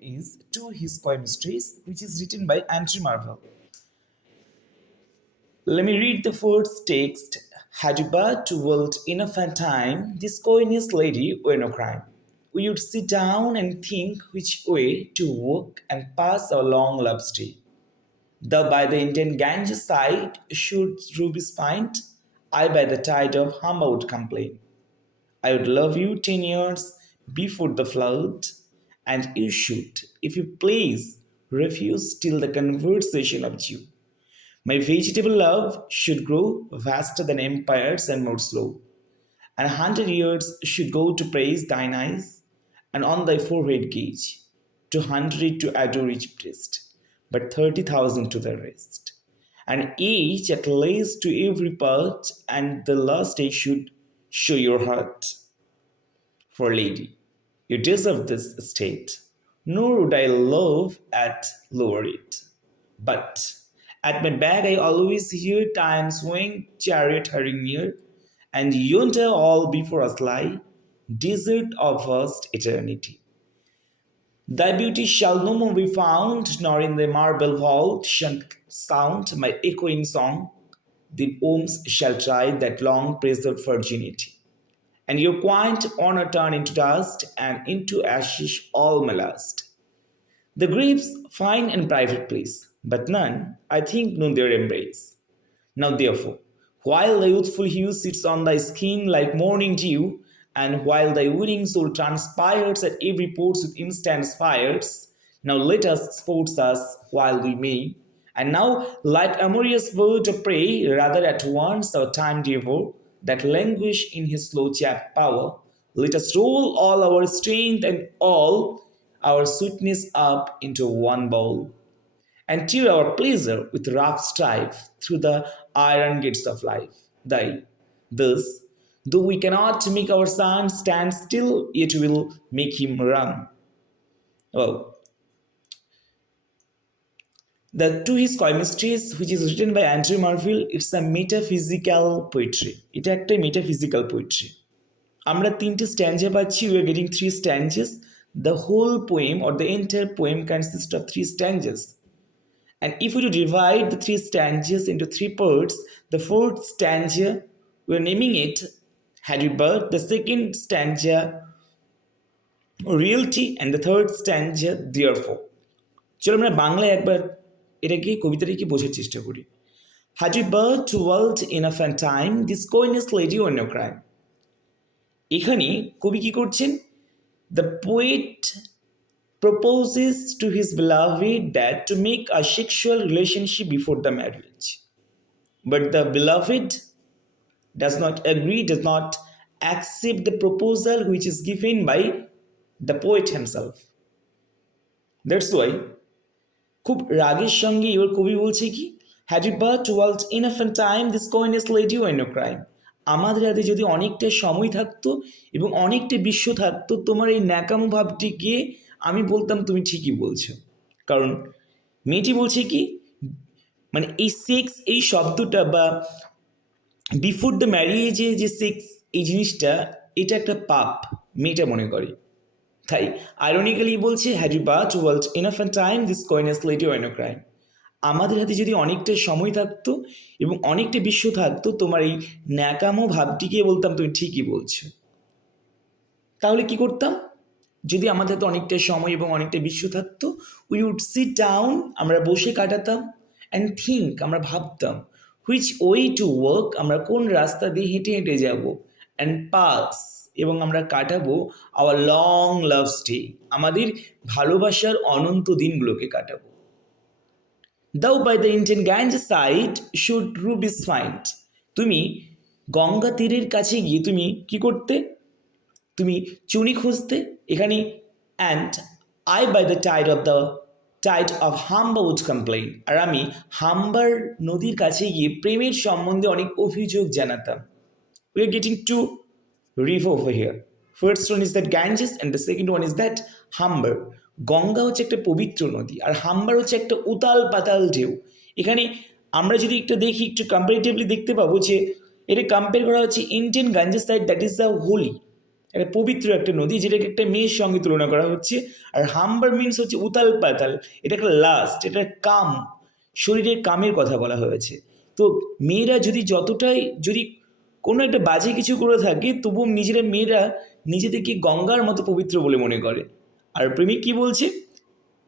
is To His Coy Mistress, which is written by Andrew Marvell. Let me read the first text. Had you but dwelt enough and time, this coyness lady were no crime. We would sit down and think which way to walk and pass our long love's day. Thou by the Indian Ganges side should rubies find, I by the tide of Humber would complain. I would love you 10 years before the flood, and you should, if you please, refuse till the conversation of you. My vegetable love should grow vaster than empires and more slow, and 100 years should go to praise thine eyes, and on thy forehead gauge, 200 to adore each breast, but 30,000 to the rest, and each at least to every part, and the last day should show your heart. For lady, you deserve this estate, nor would I love at lower it. But at my back I always hear time swing chariot hurrying near, and yonder all before us lie, desert of vast eternity. Thy beauty shall no more be found, nor in the marble vault shall sound my echoing song. The wombs shall try that long preserved virginity, and your quiet honor turn into dust, and into ashes all my lust. The graves find in private place, but none, I think, know their embrace. Now therefore, while the youthful hue sits on thy skin like morning dew, and while thy willing soul transpires at every port with instant fires, now let us sports us while we may, and now, like amorous bird of prey, rather at once our time devour, that languish in his slow chapped power, let us roll all our strength and all our sweetness up into one bowl, and tear our pleasure with rough strife through the iron gates of life. Thy, thus, though we cannot make our son stand still, yet will make him run. Oh, the To His Coy Mistress, which is written by Andrew Marvell, it's a metaphysical poetry. এটা একটা metaphysical poetry. আমরা তিনটে স্ট্যাঞ্জা পাচ্ছি, we are getting three stanzas. The whole poem or the entire poem consists of three stanzas. And if we divide the three stanzas into three parts, the fourth stanza, we're naming it Had You But, the second stanza, Reality, and the third stanza, Therefore. চলো আমরা বাংলায় একবার এটাকে কবিতাটাকে বোঝার চেষ্টা করি। Had you but dwelt enough and time, this coyness lady or no crime. এখানে কবি কি করছেন? The poet proposes to his beloved that to make a sexual relationship before the marriage. But the beloved does not agree, does not accept the proposal which is given by the poet himself. That's why খুব রাগের সঙ্গে এবার কবি বলছে কি, had you but world enough and time this coyness lady why no crime. আমাদের হাতে যদি অনেকটা সময় থাকতো এবং অনেকটা বিশ্ব থাকতো, তোমার এই ন্যাকামো ভাবটিকে আমি বলতাম তুমি ঠিকই বলছো। কারণ মেয়েটি বলছে কি, মানে এই সেক্স এই শব্দটা বা বিফোর দ্য ম্যারিজে যে সেক্স এই জিনিসটা, এটা একটা পাপ মেয়েটা মনে করে। তাই আইরনিক্যালি বলছে had you but world enough and time this coyness lady why no crime. আমাদের হাতে যদি অনেকটা সময় থাকতো এবং অনেকটা বিশ্ব থাকতো, তোমার এই ন্যাকামো ভাবটিকে বলতাম তুমি ঠিকই বলছো। তাহলে কি করতাম? যদি আমাদের হাতে অনেকটা সময় এবং অনেকটা বিশ্ব থাকতো, উই উড সিট ডাউন, আমরা বসে কাটাতাম, অ্যান্ড থিঙ্ক, আমরা ভাবতাম, হুইচ ওয়ে টু ওয়ার্ক, আমরা কোন রাস্তা দিয়ে হেঁটে হেঁটে যাব, অ্যান্ড পাস, এবং আমরা কাটাবো আওয়ার লং লাভ স্টে, আমাদের ভালোবাসার অনন্ত দিনগুলোকে কাটাবো। Thou by the Indian Ganges side should rubies find, তুমি গঙ্গা তীরের কাছে গিয়ে তুমি কি করতে? তুমি চুনি খুঁজতে। এখানে and I by the tide of Humber would complain, আর আমি হাম্বার নদীর কাছে গিয়ে প্রেমের সম্বন্ধে অনেক অভিযোগ জানাতাম। We are getting to river over here. First one is that Ganges and the second one is that Humber. Ganga হচ্ছে একটা পবিত্র নদী, আর হাম্বার হচ্ছে একটা উতাল পাতাল ঢেউ। এখানে আমরা যদি একটু দেখি, একটু কম্পারেটিভলি দেখতে পাবো যে এটা কম্পেয়ার করা হচ্ছে Indian Ganges side, that is the holy, একটা পবিত্র একটা নদী, যেটাকে একটা মেয়ের সঙ্গে তুলনা করা হচ্ছে। আর হাম্বার মিন্স হচ্ছে উতাল পাতাল, এটা একটা লাস্ট, এটা কাম, শরীরের কামের কথা বলা হয়েছে। তো মেয়েরা যদি যতটাই যদি কোনো একটা বাজে কিছু করে থাকে, তবুও মেয়েরা নিজেদেরকে গঙ্গার মতো পবিত্র বলে মনে করে। আর প্রেমিক কি বলছে,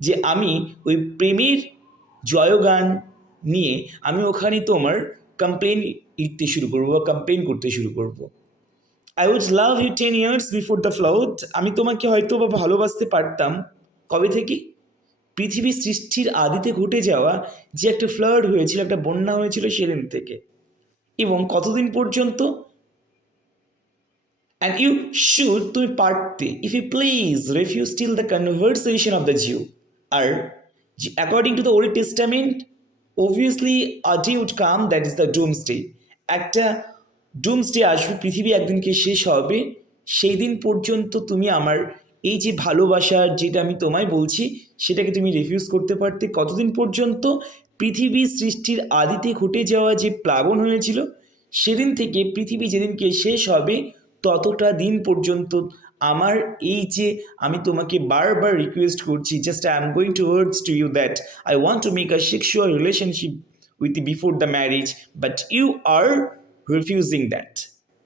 যে আমি ওই প্রেমের জয়গান নিয়ে আমি ওখানে তোমার কমপ্লেন লিখতে শুরু করবো বা কমপ্লেন করতে শুরু করবো। I would love you 10 years before the flood, আমি তোমাকে হয়তো বা ভালোবাসতে পারতাম কবে থেকে, পৃথিবী সৃষ্টির আদিতে ঘটে যাওয়া যে একটা ফ্লাড হয়েছিল, একটা বন্যা হয়েছিল সেদিন থেকে। এবং কতদিন পর্যন্ত, and you should তুমি পারতে, if you please refuse till the conversation of the Jew, আর according to the Old Testament obviously a day would come, that is the doomsday, একটা ডুমসডে আসবে, পৃথিবী একদিনকে শেষ হবে, সেই দিন পর্যন্ত তুমি আমার এই যে ভালোবাসার যেটা আমি তোমায় বলছি সেটাকে তুমি রিফিউজ করতে পারতে। কতদিন পর্যন্ত, পৃথিবী সৃষ্টির আদিতে ঘটে যাওয়া যে প্লাবন হয়েছিল সেদিন থেকে পৃথিবী যেদিনকে শেষ হবে ততটা দিন পর্যন্ত আমার এই যে আমি তোমাকে বারবার রিকোয়েস্ট করছি, just I am going to words to you that I want to make a sexual relationship with before the marriage, but you are refusing that.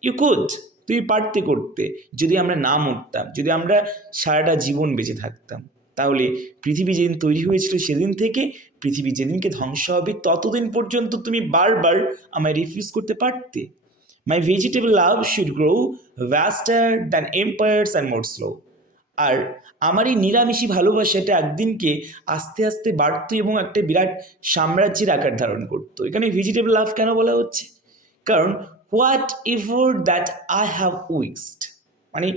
You could, তুই পারতে করতে, যদি আমরা না মরতাম, যদি আমরা সারাটা জীবন বেঁচে থাকতাম, তাহলে পৃথিবী যেদিন তৈরি হয়েছিল সেদিন থেকে পৃথিবী যেদিনকে ধ্বংস হবে ততদিন পর্যন্ত তুমি বারবার আমায় রিফিউজ করতে পারতে। My vegetable love should grow vaster than empires and more slow, আর আমার এই নিরামিষী ভালোবাসাটা একদিনকে আস্তে আস্তে বাড়তো এবং একটা বিরাট সাম্রাজ্যের আকার ধারণ করতো। এখানে ভেজিটেবল লাভ কেন বলা হচ্ছে, কারণ whatever that I have উইক্সড, মানে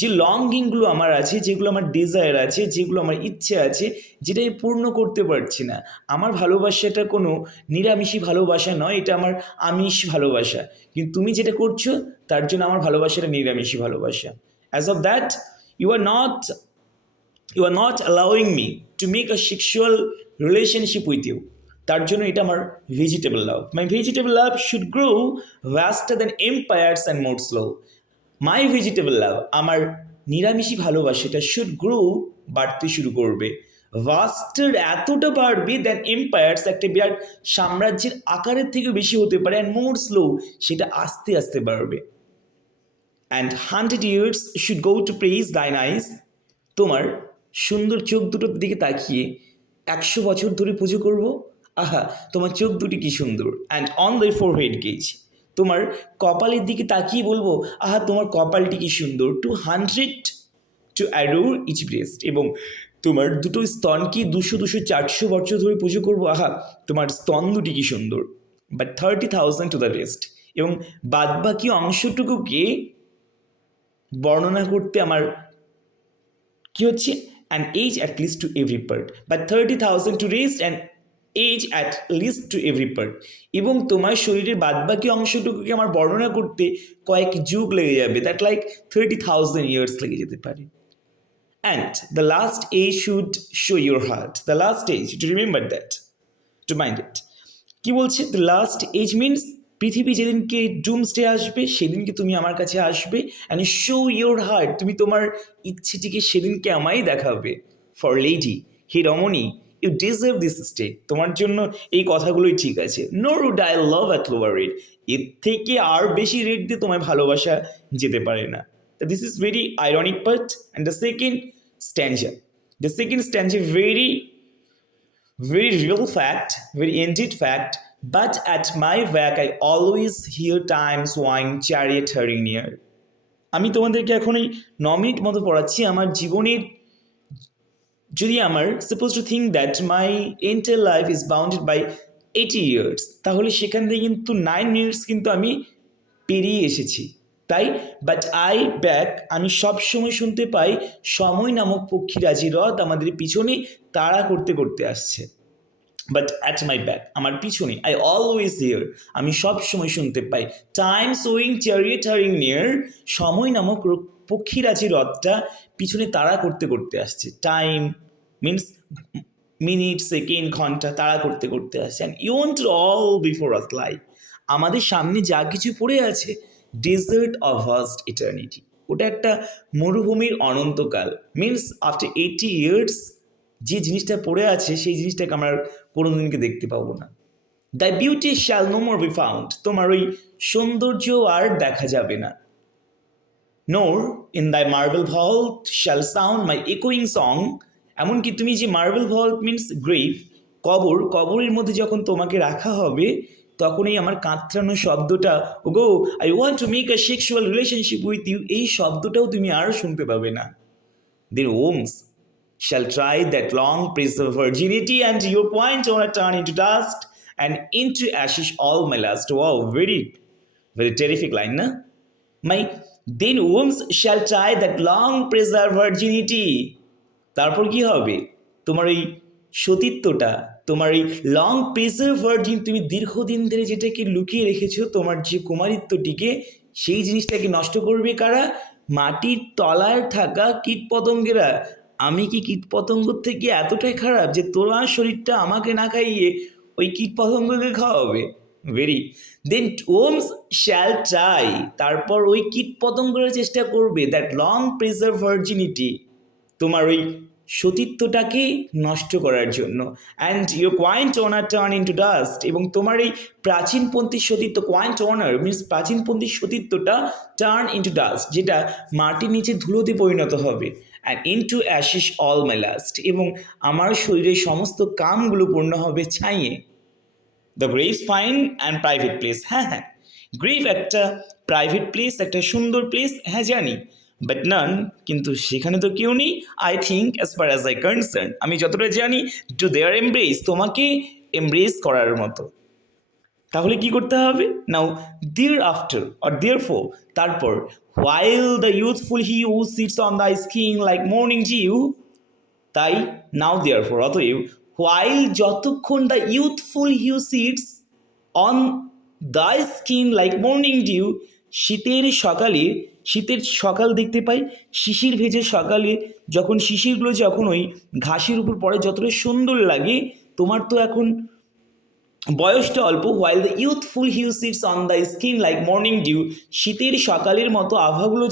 যে লঙ্গিংগুলো আমার আছে, যেগুলো আমার ডিজায়ার আছে, যেগুলো আমার ইচ্ছে আছে, যেটা আমি পূর্ণ করতে পারছি না। আমার ভালোবাসাটা কোনো নিরামিষী ভালোবাসা নয়, এটা আমার আমিষ ভালোবাসা, কিন্তু তুমি যেটা করছো তার জন্য আমার ভালোবাসাটা নিরামিষী ভালোবাসা। As of that you are not you are not allowing me to make a sexual relationship with you, তার জন্য এটা আমার vegetable love. My vegetable love should grow vaster than empires and more slow, my vegetable love, আমার নিরামিষী ভালোবাসাটা should grow, বাড়তে শুরু করবে, ভাস্টার এতটা বাড়বে, দ্যান এম্পায়ার্স একটা বিরাট সাম্রাজ্যের আকারের থেকে বেশি হতে পারে, অ্যান্ড মোর স্লো সেটা আস্তে আস্তে বাড়বে। And 100 years should go to praise thine eyes, তোমার সুন্দর চোখ দুটোর দিকে তাকিয়ে 100 বছর ধরে পুজো করব, আহা তোমার চোখ দুটি কি সুন্দর। And on the forehead gauge, তোমার কপালের দিকে তাকিয়ে বলবো, আহা তোমার কপালটি কি সুন্দর। 200 টু অ্যাডোর ইচ ব্রেস্ট, এবং তোমার দুটো স্তনকে 200, 200, 400 বছর ধরে পুজো করবো, আহা তোমার স্তন দুটি কি সুন্দর। বাট 30,000 টু দ্য রেস্ট, এবং বাদবাকি অংশটুকুকে বর্ণনা করতে আমার কি হচ্ছে, an edge at least to every part, but 30,000 to rest and edge at least to every part, এবং তোমার শরীরের বাদবাকি অংশটুকুকে আমার বর্ণনা করতে কয়েক যুগ লেগে যাবে, দ্যাট লাইক 30,000 ইয়ার্স লেগে যেতে পারে। And the last edge should show your heart, the last edge to remember that, to mind it. কি বলছে, দ্য লাস্ট এজ মিনস পৃথিবী যেদিনকে ডুমসডে আসবে সেদিনকে তুমি আমার কাছে আসবে, অ্যান্ড শো ইউর হার্ট, তুমি তোমার ইচ্ছেটিকে সেদিনকে আমায় দেখাবে। ফর লেডি, হে রমণী, ইউ ডিজার্ভ দিস স্টেট, তোমার জন্য এই কথাগুলোই ঠিক আছে। No rude I love at lower rate, এর থেকে আর বেশি রেট দিয়ে তোমায় ভালোবাসা যেতে পারে না। This is very ironic part. And the second স্ট্যান্ডা very real fact, very indeed fact, but at my back I always hear time swing chariot hurrying near. আমি তোমাদেরকে এখন এই 9 মিনিট মতো পড়াচ্ছি আমার জীবনের, যদি আমার suppose to think that my entire life is bounded by 80 years, তাহলে সেখান থেকে কিন্তু 9 মিনিটস কিন্তু আমি পেরিয়ে এসেছি। তাই বাট আই ব্যাক, আমি সবসময় শুনতে পাই সময় নামক পক্ষীরাজি রথ আমাদের পিছনে তাড়া করতে করতে আসছে। বাট অ্যাট মাই ব্যাক, আমার পিছনে, আই অলওয়েজ হিয়ার, আমি সবসময় শুনতে পাই টাইম সোয়িং চ্যারিয়েট হারিং নিয়ার, সময় নামক পক্ষীরাজি রথটা পিছনে তাড়া করতে করতে আসছে। টাইম মিনস মিনিট, সেকেন্ড, ঘন্টা, তাড়া করতে করতে আসছে। And you want all before us life, আমাদের সামনে যা কিছু পড়ে আছে, ডেজার্ট অফ ভাস্ট ইটার্নিটি, ওটা একটা মরুভূমির অনন্তকাল, মিনস আফটার 80 ইয়ার্স যে জিনিসটা পড়ে আছে সেই জিনিসটাকে আমরা কোনো দিনকে দেখতে পাবো না। The beauty shall no more be found, তোমার ওই সৌন্দর্য আর দেখা যাবে না। Nor in thy marble vault shall sound my ইকোয়িং সং, এমনকি তুমি যে মার্বেল ভল্ট মিনস গ্রেভ, কবরের মধ্যে যখন তোমাকে রাখা হবে তখনই আমার কাঁতরানো শব্দটা, ওগো I want to make a sexual relationship with you, এই শব্দটাও তুমি আর শুনতে পাবে না। Their wombs shall try that long preserved virginity, and your point honor turn into dust and into ashes all my last. Wow, very, very terrific line, na? My then wombs shall try that long preserved virginity. তারপর কি হবে? তোমার ওই সতীত্বটা, তোমার এই long preserve virgin, তুমি দীর্ঘদিন ধরে যেটাকে লুকিয়ে রেখেছো, তোমার যে কুমারিত্বটিকে, সেই জিনিসটাকে নষ্ট করবে কারা? মাটির তলায় থাকা কীটপতঙ্গেরা। আমি কি কীটপতঙ্গ থেকে এতটাই খারাপ যে তোমার শরীরটা আমাকে না খাইয়ে ওই কীটপতঙ্গকে খাওয়াবে? ভেরি দেন ওমস শ্যাল ট্রাই, তারপর ওই কীটপতঙ্গরা চেষ্টা করবে দ্যাট লং প্রিজার্ভ ভার্জিনিটি, তোমার ওই সতীত্বটাকে নষ্ট করার জন্য। And your quaint honour turn into dust, এবং তোমার এই প্রাচীনপন্থী সতীত্ব, কোয়াইন্ট অনার মিনস প্রাচীনপন্থী সতীত্বটা টার্ন ইন্টু ডাস্ট, যেটা মাটির নিচে ধুলোতে পরিণত হবে। And into ashes all my lust, এবং আমার শরীরের সমস্ত কামগুলো পূর্ণ হবে ছাইয়ে। The grave fine and private place, হ্যাঁ হ্যাঁ, গ্রেভ একটা প্রাইভেট প্লেস, একটা সুন্দর প্লেস, হ্যাঁ জানি, বাট নান, কিন্তু সেখানে তো কেউ নেই। I think as far as I concern, আমি যতটা জানি, টু দেয়ার এমব্রেস, তোমাকে এমব্রেস করার মতো। তাহলে কি করতে হবে? Now thereafter or therefore, তারপর while the youthful hue who sits on the skin like morning dew, তাই নাও দেয়ার ফোর, অতএব হোয়াইল, যতক্ষণ the youthful hue sits on the skin like morning dew, শীতের সকালে, শীতের সকাল দেখতে পাই, শিশির ভেজে সকালে যখন শিশিরগুলো যখন ওই ঘাসের উপর পড়ে যতটা সুন্দর লাগে, তোমার তো এখন বয়সটা অল্প। While the youthful hue sits on the skin like morning dew, শীতের সকালের মতো আভাগুলো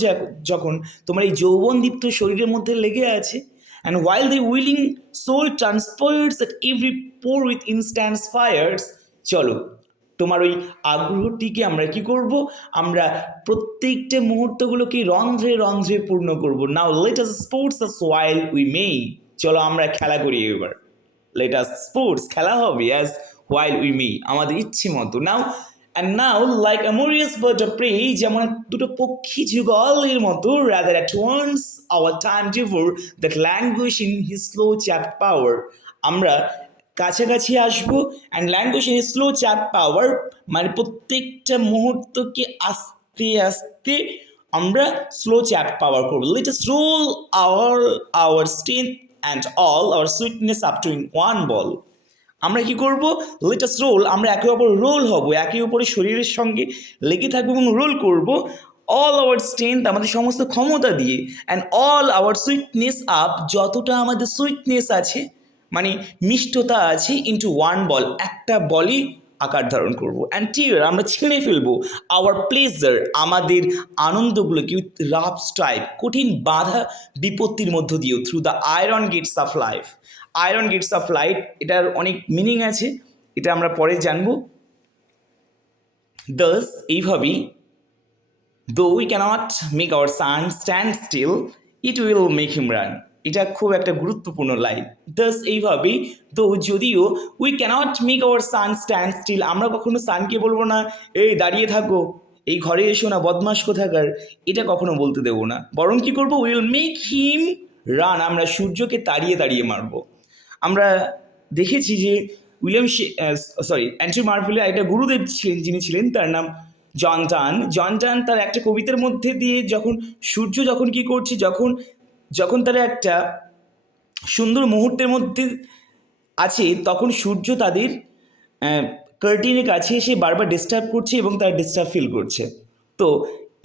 যখন তোমার এই যৌবনদীপ্ত শরীরের মধ্যে লেগে আছে। And while the willing soul transpires at every pore with instant fires, চলো তোমার ওই আগ্রহটিকে আমরা কি করব? আমরা প্রত্যেকটা মুহূর্তগুলোকে রন্ধ্রে রন্ধ্রে পূর্ণ করব। Now let us sports us while we may, চলো আমরা খেলা করি এবার। লেট আস স্পোর্টস, খেলা হবে অ্যাজ হোয়াইল উই মে, আমাদের ইচ্ছে মতো। Now and now like amorous bird of prey, যেমন দুটো পক্ষী যুগলের মতো, rather at once our time devour that language in his slow chap power, আমরা কাছাকাছি আসবো। And language in slow chap power মানে প্রত্যেকটা মুহূর্তকে আস্তে আস্তে আমরা স্লো চ্যাপ পাওয়ার করবো। Let us roll our strength and all our sweetness up টু ইন ওয়ান বল, আমরা কি করব? লেট আস রোল, আমরা একে অপর রোল হব, একে অপরের শরীরের সঙ্গে লেগে থাকবো এবং রোল করব। অল আওয়ার স্ট্রেংথ, আমাদের সমস্ত ক্ষমতা দিয়ে, and all our sweetness up, যতটা আমাদের সুইটনেস আছে মানে মিষ্টতা আছে, ইন্টু ওয়ান বল, একটা বলই আকার ধারণ করবো। অ্যান্ড টিয়ার, আমরা ছিঁড়ে ফেলবো আওয়ার প্লেজার, আমাদের আনন্দগুলোকে উইথ রাফ স্ট্রাইপ, কঠিন বাধা বিপত্তির মধ্য দিয়েও, through the iron Gates of life. Iron Gates of light, এটার অনেক মিনিং আছে, এটা আমরা পরে জানবো। দাস, এইভাবেই, though we cannot make our sun stand still, it will make him run, এটা খুব একটা গুরুত্বপূর্ণ লাইন। দাস, এইভাবেই, তো যদিও, we cannot make our sun stand still, আমরা কখনো সানকে বলবো না এই দাঁড়িয়ে থাকো, এই ঘরে এসো না বদমাস কোথাকার, এটা কখনো বলতে দেবো না, বরং কি করবো? উইল মেক হিম রান, আমরা সূর্যকে তাড়িয়ে তাড়িয়ে মারবো। আমরা দেখেছি যে অ্যান্ট্রি মার্ভেলের একটা গুরুদেব ছিলেন, যিনি ছিলেন, তার নাম জন টান তার একটা কবিতার মধ্যে দিয়ে যখন সূর্য যখন কি করছে, যখন তারা একটা সুন্দর মুহূর্তের মধ্যে আছে, তখন সূর্য তাদের কার্টিনের কাছে এসে বারবার ডিস্টার্ব করছে এবং তারা ডিস্টার্ব ফিল করছে। তো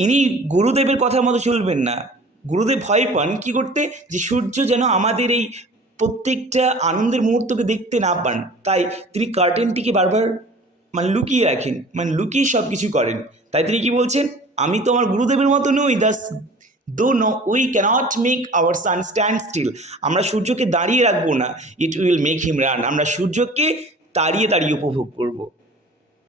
ইনি গুরুদেবের কথার মতো চলবেন না, গুরুদেব ভয় পান কি করতে, যে সূর্য যেন আমাদের এই প্রত্যেকটা আনন্দের মুহূর্তকে দেখতে না পান, তাই তিনি কার্টেনটিকে বারবার মানে লুকিয়ে রাখেন, মানে লুকিয়ে সব কিছু করেন। তাই তিনি কি বলছেন? আমি তো আমার গুরুদেবের মতো নই, though no we cannot make our sun stand still, আমরা সূর্যকে দাঁড়িয়ে রাখবো না, it will make him run, আমরা সূর্যকে দাঁড়িয়ে দাঁড়িয়ে উপভোগ করব।